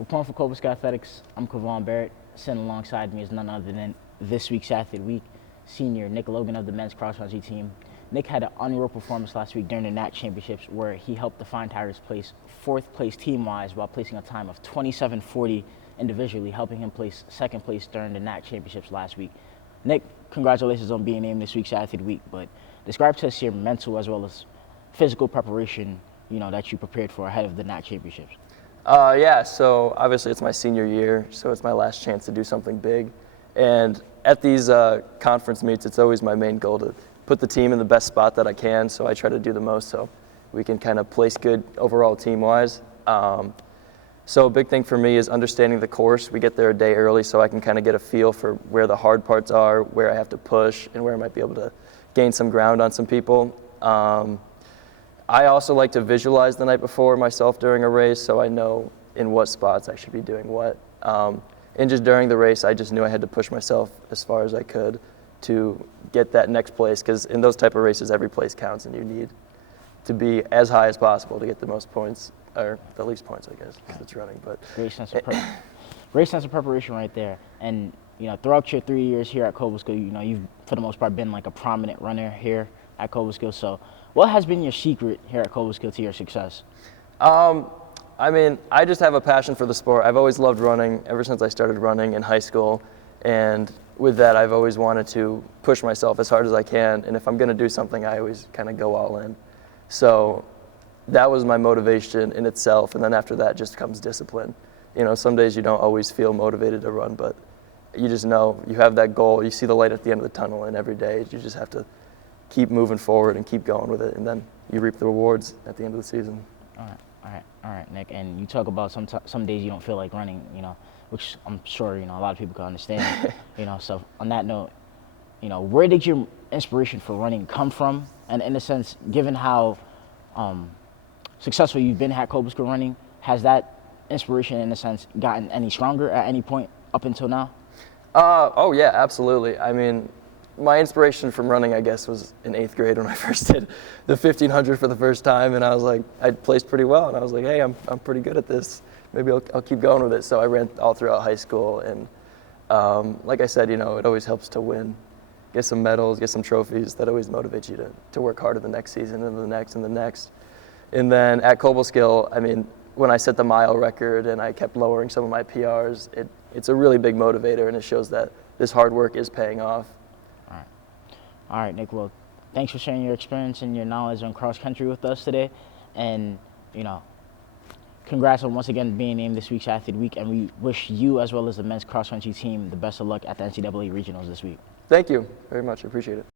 Reporting for Cobleskill Athletics, I'm Kavon Barrett. Sitting alongside me is none other than this week's Athlete Week, senior Nick Logan of the men's cross-country team. Nick had an unreal performance last week during the NAT Championships where he helped the Fine Tigers place 4th place team-wise while placing a time of 27:40 individually, helping him place 2nd place during the NAT Championships last week. Nick, congratulations on being named this week's Athlete Week, but describe to us your mental as well as physical preparation, that you prepared for ahead of the NAT Championships. Yeah, so obviously it's my senior year, so it's my last chance to do something big. And at these conference meets, it's always my main goal to put the team in the best spot that I can, so I try to do the most so we can kind of place good overall team-wise. So a big thing for me is understanding the course. We get there a day early so I can kind of get a feel for where the hard parts are, where I have to push, and where I might be able to gain some ground on some people. I also like to visualize the night before myself during a race so I know in what spots I should be doing what. And just during the race, I just knew I had to push myself as far as I could to get that next place, because in those type of races, every place counts and you need to be as high as possible to get the most points, or the least points, I guess, because it's running. But Great sense of preparation right there. And throughout your 3 years here at Cobleskill, you've for the most part been like a prominent runner here at Cobleskill. So what has been your secret here at Cobleskill to your success? I mean, I just have a passion for the sport. I've always loved running ever since I started running in high school. And with that, I've always wanted to push myself as hard as I can. And if I'm going to do something, I always kind of go all in. So that was my motivation in itself. And then after that just comes discipline. Some days you don't always feel motivated to run, but you just know you have that goal. You see the light at the end of the tunnel, and every day you just have to keep moving forward and keep going with it, and then you reap the rewards at the end of the season. All right, Nick. And you talk about some days you don't feel like running, which I'm sure a lot of people can understand. So on that note, where did your inspiration for running come from? And in a sense, given how successful you've been at Cobleskill running, has that inspiration in a sense gotten any stronger at any point up until now? Oh yeah, absolutely. I mean, my inspiration from running, I guess, was in 8th grade when I first did the 1500 for the first time, and I was like, I placed pretty well, and I was like, hey, I'm pretty good at this. Maybe I'll keep going with it. So I ran all throughout high school, and like I said, it always helps to win, get some medals, get some trophies. That always motivates you to work harder the next season and the next and the next. And then at Cobleskill, I mean, when I set the mile record and I kept lowering some of my PRs, it's a really big motivator, and it shows that this hard work is paying off. All right, Nick. Well, thanks for sharing your experience and your knowledge on cross country with us today. And, congrats on once again being named this week's Athlete Week. And we wish you, as well as the men's cross country team, the best of luck at the NCAA regionals this week. Thank you very much. I appreciate it.